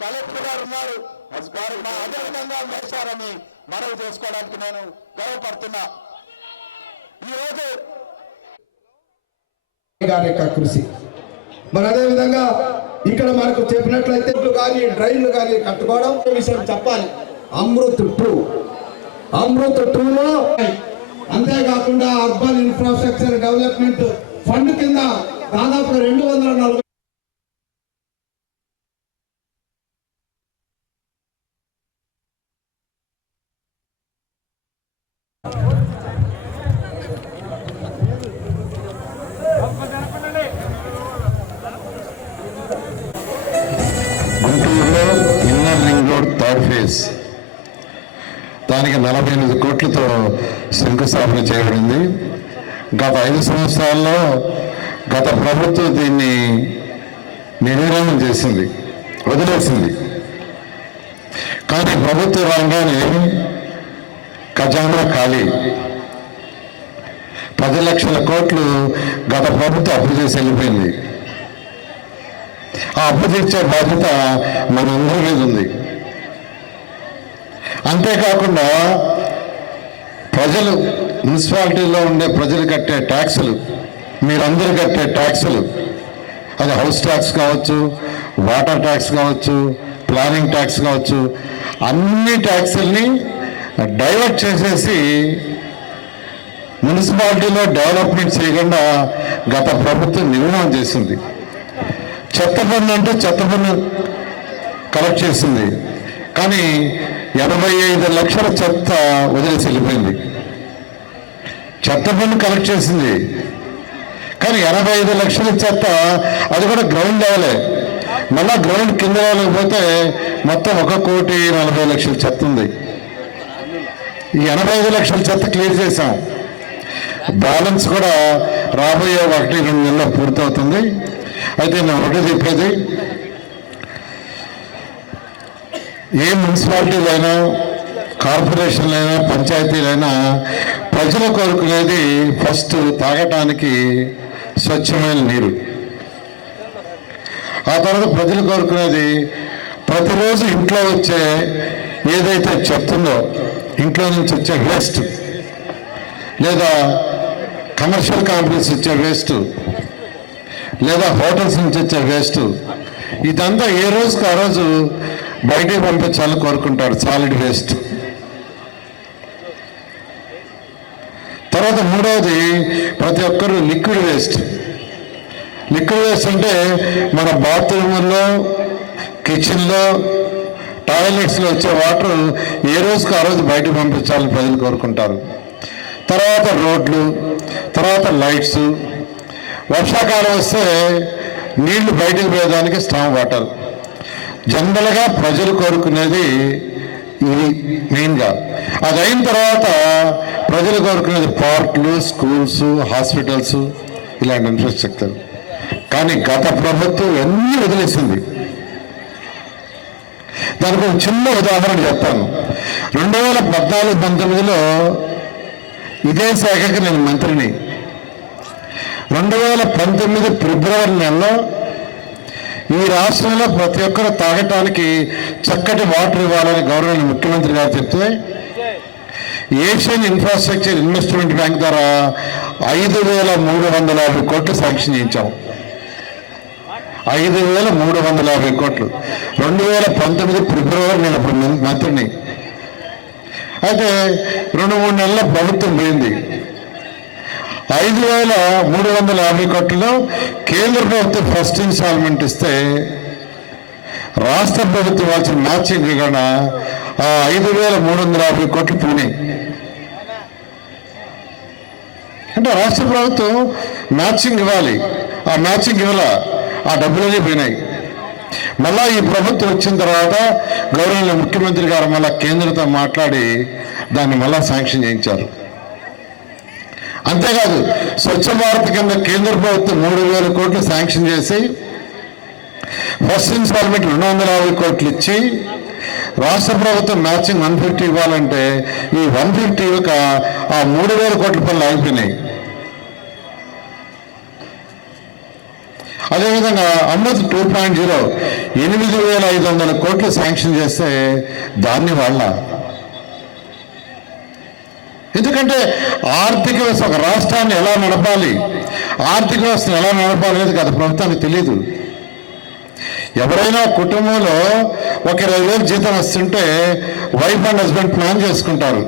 Collector గారు ఉన్నారు, వారు అదే విధంగా వేశారని మనవి చేసుకోవడానికి నేను గర్వపడుతున్నా. ఈరోజు గారి యొక్క కృషి మరి అదేవిధంగా ఇక్కడ మనకు చెప్పినట్లయితే కానీ డ్రైన్లు కానీ కట్టుకోవడం విషయం చెప్పాలి. అమృత్ 2లో అంతేకాకుండా అర్బన్ ఇన్ఫ్రాస్ట్రక్చర్ డెవలప్మెంట్ ఫండ్ కింద దాదాపు 240 దానికి 48 కోట్లతో శంకుస్థాపన చేయబడింది. గత 5 సంవత్సరాల్లో గత ప్రభుత్వం దీన్ని నిర్వీర్యం చేసింది, వదిలేసింది. కానీ ప్రభుత్వ రంగాన్ని ఖజానా ఖాళీ. 10 లక్షల కోట్లు గత ప్రభుత్వం అప్పు చేసి వెళ్ళిపోయింది. ఆ అప్పు తీర్చే బాధ్యత మనందరి మీద ఉంది. అంతేకాకుండా ప్రజలు, మున్సిపాలిటీలో ఉండే ప్రజలు కట్టే ట్యాక్సులు, మీరందరూ కట్టే ట్యాక్సులు, అది హౌస్ ట్యాక్స్ కావచ్చు, వాటర్ ట్యాక్స్ కావచ్చు, ప్లానింగ్ ట్యాక్స్ కావచ్చు, అన్ని ట్యాక్సుల్ని డైవర్ట్ చేసేసి మున్సిపాలిటీలో డెవలప్మెంట్ చేయకుండా గత ప్రభుత్వం నిర్ణయం చేసింది. చెత్త పన్ను అంటే చెత్త పన్ను కలెక్ట్ చేసింది, కానీ 85 లక్షల చెత్త వదిలేసి వెళ్ళిపోయింది. చెత్త పన్ను కలెక్ట్ చేసింది, కానీ 85 లక్షల చెత్త అది కూడా గ్రౌండ్ లెవెలే. మళ్ళా గ్రౌండ్ కింద లెవెల్కి పోతే మొత్తం 1,40,00,000 చెత్త ఉంది. ఈ 85 లక్షల చెత్త క్లియర్ చేశాం. బ్యాలెన్స్ కూడా రాబోయే 1-2 నెలల్లో పూర్తవుతుంది. అయితే నేను ఒకటి చెప్పేది, ఏ మున్సిపాలిటీలైనా, కార్పొరేషన్లైనా, పంచాయతీలైనా ప్రజలు కోరుకునేది ఫస్ట్ తాగటానికి స్వచ్ఛమైన నీరు. ఆ తర్వాత ప్రజలు కోరుకునేది ప్రతిరోజు ఇంట్లో వచ్చే ఏదైతే చెప్తుందో, ఇంట్లో నుంచి వచ్చే వేస్ట్, లేదా కమర్షియల్ కాంప్లెక్స్ వచ్చే వేస్ట్, లేదా హోటల్స్ నుంచి వచ్చే వేస్ట్, ఇదంతా ఏ రోజుకి ఆ రోజు బయటికి పంపించాలని కోరుకుంటారు, సాలిడ్ వేస్ట్. తర్వాత మూడవది ప్రతి ఒక్కరు లిక్విడ్ వేస్ట్. లిక్విడ్ వేస్ట్ అంటే మన బాత్రూముల్లో, కిచెన్లో, టాయిలెట్స్లో వచ్చే వాటర్ ఏ రోజుకి ఆ రోజు బయటకు పంపించాలని ప్రజలు కోరుకుంటారు. తర్వాత రోడ్లు, తర్వాత లైట్స్. వర్షాకాలం వస్తే నీళ్లు బయటకు పోయేదానికి స్టామ్ వాటర్. జనరల్గా ప్రజలు కోరుకునేది ఇది మెయిన్గా. అది అయిన తర్వాత ప్రజలు కోరుకునేది పార్కులు, స్కూల్స్, హాస్పిటల్స్, ఇలాంటి ఇన్ఫ్రాస్ట్రక్చర్. కానీ గత ప్రభుత్వం అన్నీ వదిలేసింది. దానికి ఒక చిన్న ఉదాహరణ చెప్తాను. 2014-19లో ఇదే శాఖకి నేను మంత్రిని. 2019 ఫిబ్రవరి నెలలో ఈ రాష్ట్రంలో ప్రతి ఒక్కరు తాగటానికి చక్కటి వాటర్ ఇవ్వాలని గవర్నమెంట్ ముఖ్యమంత్రి గారు చెప్తే ఏషియన్ ఇన్ఫ్రాస్ట్రక్చర్ ఇన్వెస్ట్మెంట్ బ్యాంక్ ద్వారా 5,350 కోట్లు శాంక్షన్ చేయించాం. 5,350 కోట్లు 2019 ఫిబ్రవరి నేను అప్పుడు మంత్రిని. అయితే 2-3 నెలల ప్రభుత్వం పోయింది. 5,350 కోట్లలో కేంద్ర ప్రభుత్వం ఫస్ట్ ఇన్స్టాల్మెంట్ ఇస్తే రాష్ట్ర ప్రభుత్వం ఇవ్వాల్సిన మ్యాచింగ్ కూడా ఆ 5,350 కోట్లు పోయినాయి. అంటే రాష్ట్ర ప్రభుత్వం మ్యాచింగ్ ఇవ్వాలి, ఆ మ్యాచింగ్ ఇవ్వాల, ఆ డబ్బులనే పోయినాయి. మళ్ళా ఈ ప్రభుత్వం వచ్చిన తర్వాత గౌరవ ముఖ్యమంత్రి గారు మళ్ళా కేంద్రంతో మాట్లాడి దాన్ని మళ్ళా శాంక్షన్ చేయించారు. అంతేకాదు స్వచ్ఛ భారత్ కింద కేంద్ర ప్రభుత్వం 3,000 కోట్లు శాంక్షన్ చేసి ఫస్ట్ ఇన్స్టాల్మెంట్ 250 కోట్లు ఇచ్చి రాష్ట్ర ప్రభుత్వం మ్యాచింగ్ 150 ఇవ్వాలంటే ఈ 150 యొక్క ఆ 3,000 కోట్ల పనులు ఆగిపోయినాయి. అదేవిధంగా అమృత్ 2.0 8,500 కోట్లు శాంక్షన్ చేస్తే దాన్ని వాళ్ళ. ఎందుకంటే ఆర్థిక వ్యవస్థ, ఒక రాష్ట్రాన్ని ఎలా నడపాలి, ఆర్థిక వ్యవస్థను ఎలా నడపాలి అనేది గత ప్రభుత్వానికి తెలియదు. ఎవరైనా కుటుంబంలో ఒక 20,000 జీతం వస్తుంటే వైఫ్ అండ్ హస్బెండ్ ప్లాన్ చేసుకుంటారు.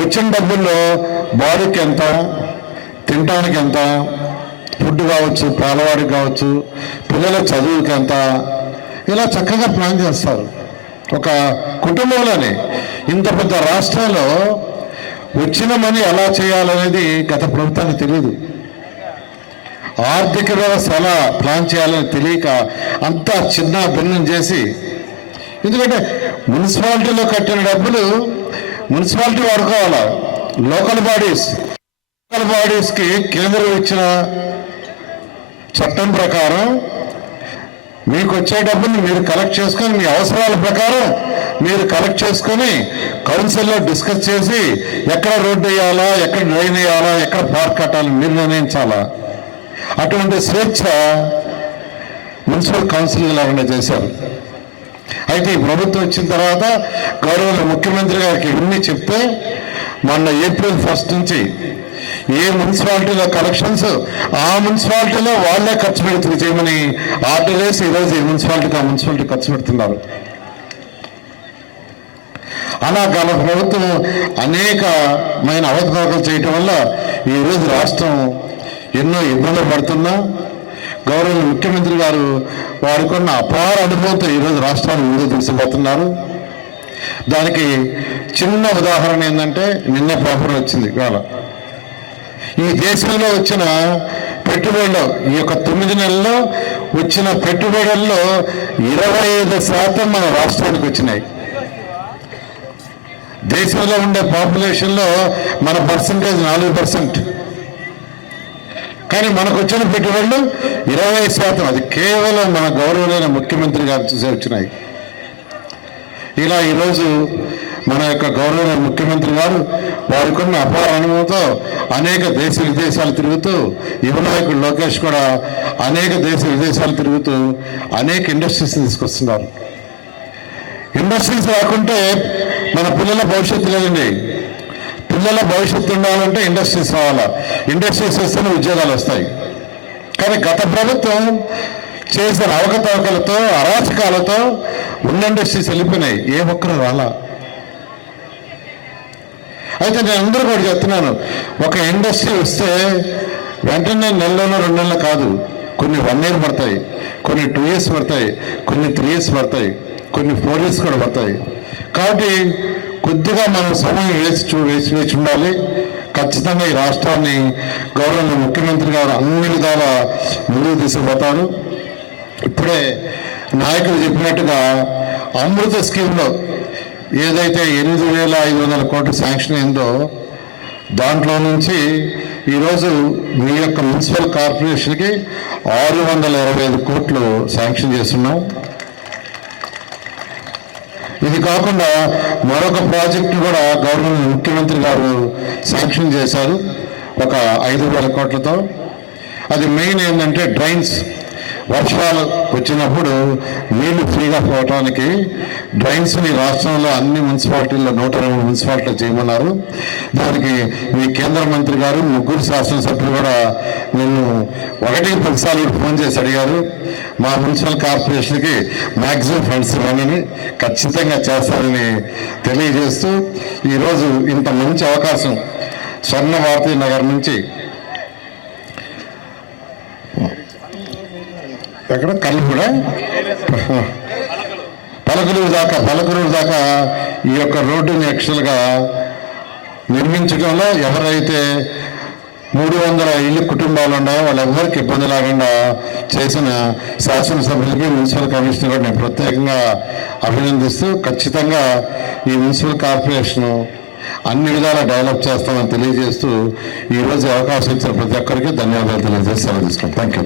వచ్చిన డబ్బుల్లో బాడీకి ఎంత, తినడానికి ఎంత, ఫుడ్ కావచ్చు, పాలవాడికి కావచ్చు, పిల్లల చదువుకి ఎంత, ఇలా చక్కగా ప్లాన్ చేస్తారు. ఒక కుటుంబంలోనే ఇంత పెద్ద రాష్ట్రంలో వచ్చిన మనీ ఎలా చేయాలనేది గత ప్రభుత్వానికి తెలియదు. ఆర్థిక వ్యవస్థ ఎలా ప్లాన్ చేయాలని తెలియక అంతా చిన్న భిన్నం చేసి, ఎందుకంటే మున్సిపాలిటీలో కట్టిన డబ్బులు మున్సిపాలిటీ వాడుకోవాలా, లోకల్ బాడీస్కి కేంద్రం ఇచ్చిన చట్టం ప్రకారం మీకు వచ్చే డబ్బుని మీరు కలెక్ట్ చేసుకొని మీ అవసరాల ప్రకారం మీరు కలెక్ట్ చేసుకొని కౌన్సిల్లో డిస్కస్ చేసి ఎక్కడ రోడ్డు వేయాలా, ఎక్కడ డ్రైన్ వేయాలా, ఎక్కడ పార్క్ కట్టాలి మీరు నిర్ణయించాలా. అటువంటి స్వేచ్ఛ మున్సిపల్ కౌన్సిల్ లేకుండా చేశారు. అయితే ఈ ప్రభుత్వం వచ్చిన తర్వాత గౌరవ ముఖ్యమంత్రి గారికి ఇవన్నీ చెప్తే మొన్న ఏప్రిల్ 1 నుంచి ఏ మున్సిపాలిటీలో కలెక్షన్స్ ఆ మున్సిపాలిటీలో వాళ్ళే ఖర్చు పెడుతుంది చేయమని ఆర్డర్ వేసి ఈరోజు ఈ మున్సిపాలిటీకి ఆ మున్సిపాలిటీ ఖర్చు పెడుతున్నారు. అలా గల ప్రభుత్వం అనేకమైన అవకతవకలు చేయటం వల్ల ఈరోజు రాష్ట్రం ఎన్నో ఇబ్బందులు పడుతున్నా గౌరవ ముఖ్యమంత్రి గారు వారికున్న అపార అనుభవంతో ఈరోజు రాష్ట్రాన్ని ముందుకు తీసుకుపోతున్నారు. దానికి చిన్న ఉదాహరణ ఏంటంటే నిన్న పేపర్ వచ్చింది ఇవాళ ఈ దేశంలో వచ్చిన పెట్టుబడులు ఈ యొక్క 9 నెలల్లో వచ్చిన పెట్టుబడుల్లో 25% మన రాష్ట్రానికి వచ్చినాయి. దేశంలో ఉండే పాపులేషన్లో మన పర్సంటేజ్ 4%. కానీ మనకు వచ్చిన పెట్టుబడులు 20%. అది కేవలం మన గౌరవమైన ముఖ్యమంత్రి గారు చూసే వచ్చినాయి. ఇలా ఈరోజు మన యొక్క గౌరవ ముఖ్యమంత్రి గారు వారికున్న అపార అనుభవంతో అనేక దేశ విదేశాలు తిరుగుతూ యువ నాయకుడు లోకేష్ కూడా అనేక దేశ విదేశాలు తిరుగుతూ అనేక ఇండస్ట్రీస్ తీసుకొస్తున్నారు. ఇండస్ట్రీస్ రాకుంటే మన పిల్లల భవిష్యత్తు లేదండి. పిల్లల భవిష్యత్తు ఉండాలంటే ఇండస్ట్రీస్ రావాలా. ఇండస్ట్రీస్ వస్తేనే ఉద్యోగాలు వస్తాయి. కానీ గత ప్రభుత్వం చేసిన అవకతవకలతో అరాచకాలతో ఉన్న ఇండస్ట్రీస్ వెళ్ళిపోయినాయి. ఏ ఒక్కరు రాలా. అయితే నేను అందరూ కూడా చెప్తున్నాను, ఒక ఇండస్ట్రీ వస్తే వెంటనే నెలలోనో 2 నెలలు కాదు, కొన్ని 1 year పడతాయి, కొన్ని 2 years పడతాయి, కొన్ని 3 years పడతాయి, కొన్ని 4 years కూడా పడతాయి. కాబట్టి కొద్దిగా మనం సమయం వేచి ఉండాలి. ఖచ్చితంగా ఈ రాష్ట్రాన్ని గౌరవ ముఖ్యమంత్రి గారు అన్ని విధాల ముందుకు తీసుకుపోతారు. ఇప్పుడే నాయకులు చెప్పినట్టుగా అమృత స్కీమ్లో ఏదైతే 8,500 కోట్లు శాంక్షన్ అయిందో దాంట్లో నుంచి ఈరోజు మీ యొక్క మున్సిపల్ కార్పొరేషన్కి 625 కోట్లు శాంక్షన్ చేస్తున్నాం. ఇది కాకుండా మరొక ప్రాజెక్టు కూడా గవర్నమెంట్ ముఖ్యమంత్రి గారు శాంక్షన్ చేశారు ఒక 5,000 కోట్లతో. అది మెయిన్ ఏంటంటే డ్రైన్స్. వర్షాలు వచ్చినప్పుడు నీళ్లు ఫ్రీగా పోవటానికి డ్రైన్స్ని రాష్ట్రంలో అన్ని మున్సిపాలిటీల్లో 120 మున్సిపాలిటీలు చేయమన్నారు. దానికి మీ కేంద్ర మంత్రి గారు 3 శాసనసభ్యులు కూడా నిన్ను 1-10 సార్లు ఫోన్ చేసి అడిగారు. మా మున్సిపల్ కార్పొరేషన్కి మ్యాక్సిమం ఫండ్స్ ఇవ్వనని ఖచ్చితంగా చేస్తారని తెలియజేస్తూ ఈరోజు ఇంత మంచి అవకాశం స్వర్ణ భారతీ నగర్ నుంచి ఎక్కడ కల్లుగూడ పలకలూరు దాకా ఈ యొక్క రోడ్డుని యాక్చువల్గా నిర్మించడంలో ఎవరైతే 300 ఇల్లు కుటుంబాలు ఉన్నాయో వాళ్ళెవరికి ఇబ్బంది లేకుండా చేసిన శాసనసభ్యులకి మున్సిపల్ కమిషనర్ కూడా నేను ప్రత్యేకంగా అభినందిస్తూ ఖచ్చితంగా ఈ మున్సిపల్ కార్పొరేషన్ అన్ని విధాలా డెవలప్ చేస్తామని తెలియజేస్తూ ఈరోజు అవకాశం ఇచ్చిన ప్రతి ఒక్కరికి ధన్యవాదాలు తెలియజేస్తాను. Thank you.